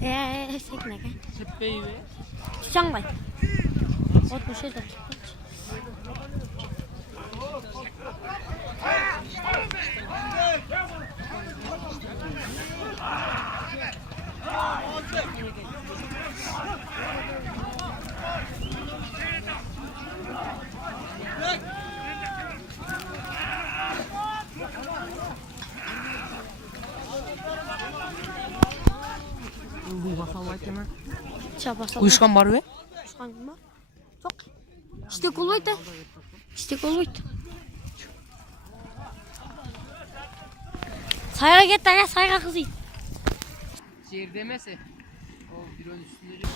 Sekneke. Teppeyi ve Şangay. Ot bir şey de. bu basal var hemen. Çabasa. Uyuşkan var ve? Uyuşkan mı? Çok. İşte koluydu. İşte koluydu. Sayra git de sayra kızı. Şehir demese. O bir ön üstünde.